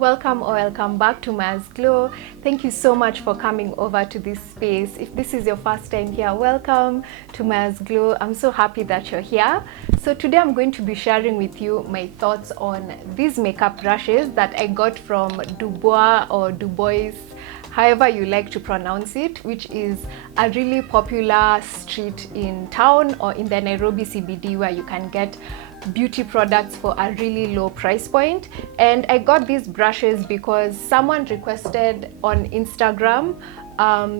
Welcome or welcome back to Ma's Glow. Thank you so much for coming over to this space. If this is your first time here, welcome to Ma's Glow. I'm so happy that you're here. So today I'm going to be sharing with you my thoughts on these makeup brushes that I got from Dubois or Dubois, however you like to pronounce it, which is a really popular street in town or in the Nairobi CBD where you can get beauty products for a really low price point. And I got these brushes because someone requested on Instagram,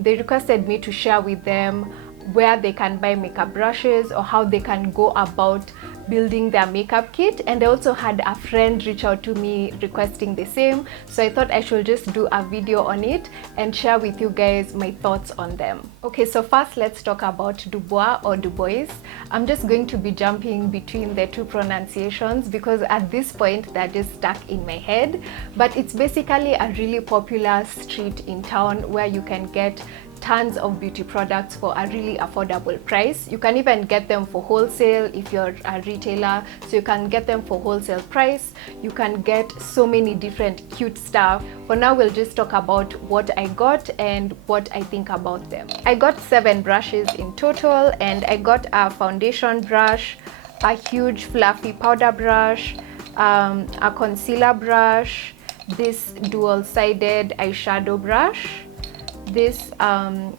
they requested me to share with them where they can buy makeup brushes or how they can go about building their makeup kit. And I also had a friend reach out to me requesting the same, so I thought I should just do a video on it and share with you guys my thoughts on them. Okay, so first let's talk about Dubois or Dubois. I'm just going to be jumping between the two pronunciations because at this point they're just stuck in my head, but it's basically a really popular street in town where you can get tons of beauty products for a really affordable price. You can even get them for wholesale if you're a retailer, so you can get them for wholesale price. You can get so many different cute stuff. For now, we'll just talk about what I got and what I think about them. I got 7 brushes in total, and I got a foundation brush, a huge fluffy powder brush, a concealer brush, this dual-sided eyeshadow brush, this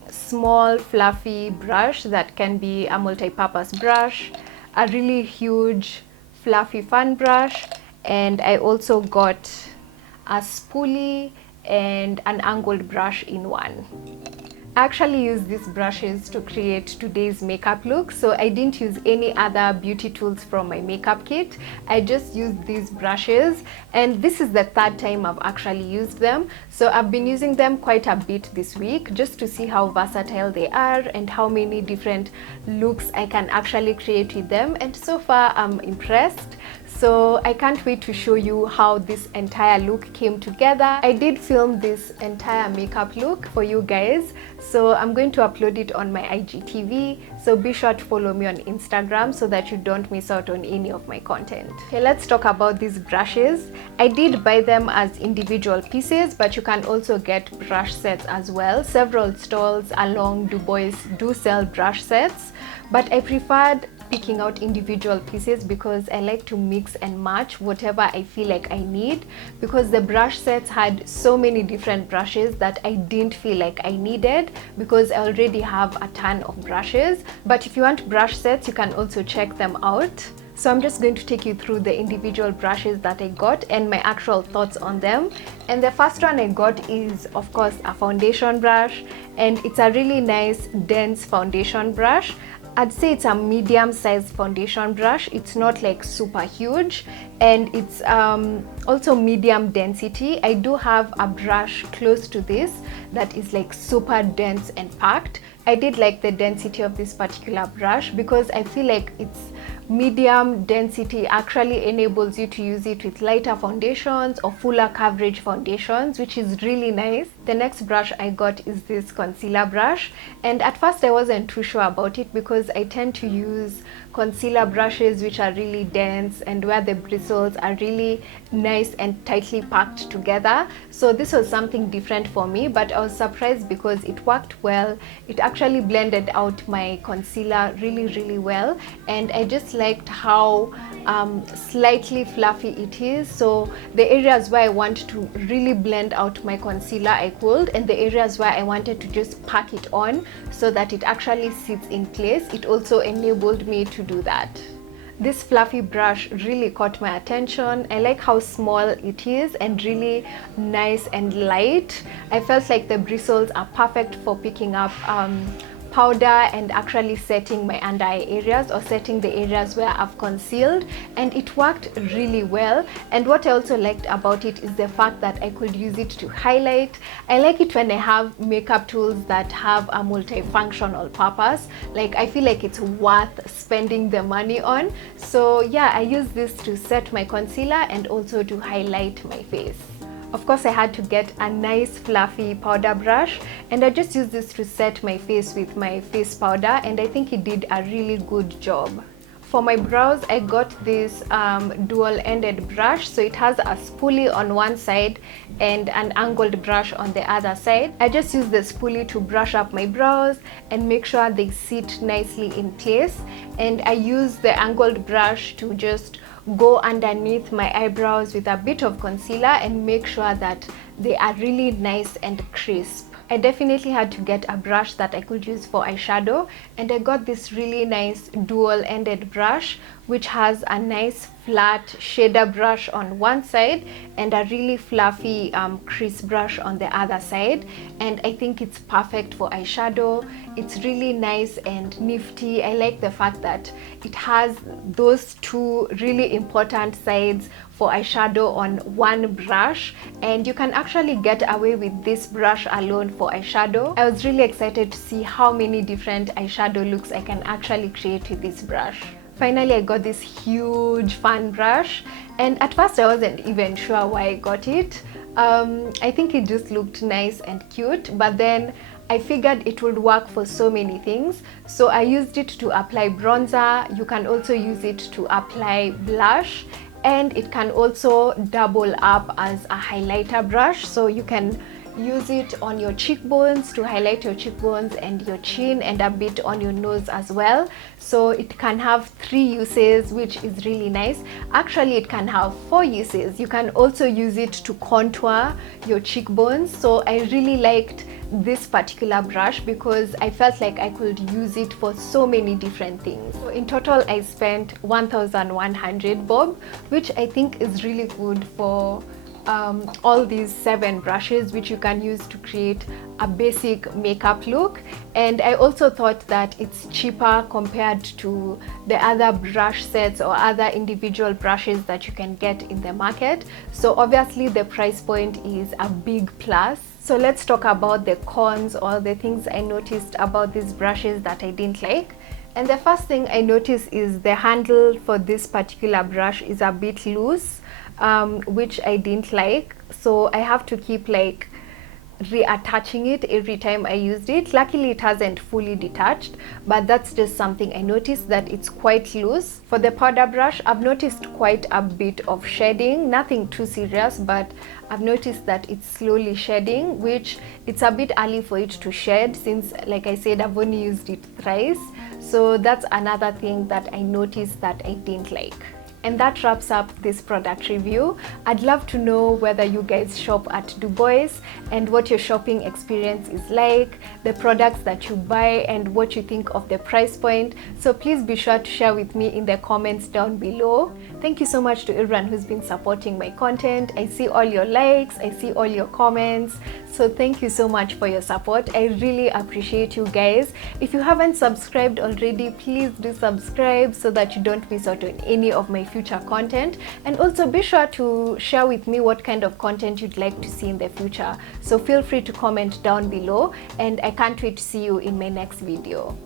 small fluffy brush that can be a multi-purpose brush, a really huge fluffy fan brush, and I also got a spoolie and an angled brush in one. I actually used these brushes to create today's makeup look, so I didn't use any other beauty tools from my makeup kit. I just used these brushes, and this is the 3rd time I've actually used them. So I've been using them quite a bit this week just to see how versatile they are and how many different looks I can actually create with them, and so far I'm impressed. So I can't wait to show you how this entire look came together. I did film this entire makeup look for you guys, so I'm going to upload it on my IGTV, so be sure to follow me on Instagram so that you don't miss out on any of my content. Okay, let's talk about these brushes. I did buy them as individual pieces, but you can also get brush sets as well. Several stalls along Dubois do sell brush sets, but I preferred picking out individual pieces because I like to mix and match whatever I feel like I need, because the brush sets had so many different brushes that I didn't feel like I needed because I already have a ton of brushes. But if you want brush sets, you can also check them out. So I'm just going to take you through the individual brushes that I got and my actual thoughts on them. And the first one I got is, of course, a foundation brush, and it's a really nice dense foundation brush. I'd say it's a medium-sized foundation brush. It's not like super huge, and it's also medium density. I do have a brush close to this that is like super dense and packed. I did like the density of this particular brush because I feel like it's medium density actually enables you to use it with lighter foundations or fuller coverage foundations, which is really nice. The next brush I got is this concealer brush, and at first I wasn't too sure about it because I tend to use concealer brushes which are really dense and where the bristles are really nice and tightly packed together. So this was something different for me, but I was surprised because it worked well. It actually blended out my concealer really well, and I just liked how slightly fluffy it is. So the areas where I want to really blend out my concealer I could, and the areas where I wanted to just pack it on so that it actually sits in place, it also enabled me to do that. This fluffy brush really caught my attention. I like how small it is and really nice and light. I felt like the bristles are perfect for picking up powder and actually setting my under eye areas or setting the areas where I've concealed, and it worked really well. And what I also liked about it is the fact that I could use it to highlight. I like it when I have makeup tools that have a multifunctional purpose. Like, I feel like it's worth spending the money on. So yeah, I use this to set my concealer and also to highlight my face. Of course, I had to get a nice fluffy powder brush, and I just used this to set my face with my face powder, and I think it did a really good job. for my brows, I got this dual-ended brush. So it has a spoolie on one side and an angled brush on the other side. I just use the spoolie to brush up my brows and make sure they sit nicely in place. And I use the angled brush to just go underneath my eyebrows with a bit of concealer and make sure that they are really nice and crisp. I definitely had to get a brush that I could use for eyeshadow, and I got this really nice dual-ended brush which has a nice flat shader brush on one side and a really fluffy crease brush on the other side. And I think it's perfect for eyeshadow. It's really nice and nifty. I like the fact that it has those two really important sides for eyeshadow on one brush, and you can actually get away with this brush alone for eyeshadow. I was really excited to see how many different eyeshadow looks I can actually create with this brush. Finally, I got this huge fan brush, and at first I wasn't even sure why I got it. I think it just looked nice and cute, but then I figured it would work for so many things. So I used it to apply bronzer. You can also use it to apply blush, and it can also double up as a highlighter brush. So you can use it on your cheekbones to highlight your cheekbones and your chin, and a bit on your nose as well. So it can have 3 uses, which is really nice. Actually, it can have 4 uses. You can also use it to contour your cheekbones. So I really liked this particular brush because I felt like I could use it for so many different things. So in total, I spent 1,100 bob, which I think is really good for all these 7 brushes, which you can use to create a basic makeup look. And I also thought that it's cheaper compared to the other brush sets or other individual brushes that you can get in the market. So obviously the price point is a big plus. So let's talk about the cons, or the things I noticed about these brushes that I didn't like. And the first thing I noticed is the handle for this particular brush is a bit loose, which I didn't like. So I have to keep like reattaching it every time I used it. Luckily it hasn't fully detached, but that's just something I noticed, that it's quite loose. For the powder brush, I've noticed quite a bit of shedding, nothing too serious, but I've noticed that it's slowly shedding, which it's a bit early for it to shed since, like I said, I've only used it thrice. So that's another thing that I noticed that I didn't like. And that wraps up this product review. I'd love to know whether you guys shop at Bois and what your shopping experience is like, the products that you buy, and what you think of the price point. So please be sure to share with me in the comments down below. Thank you so much to everyone who's been supporting my content. I see all your likes, I see all your comments. So thank you so much for your support. I really appreciate you guys. If you haven't subscribed already, please do subscribe so that you don't miss out on any of my future content. And also be sure to share with me what kind of content you'd like to see in the future. So feel free to comment down below, and I can't wait to see you in my next video.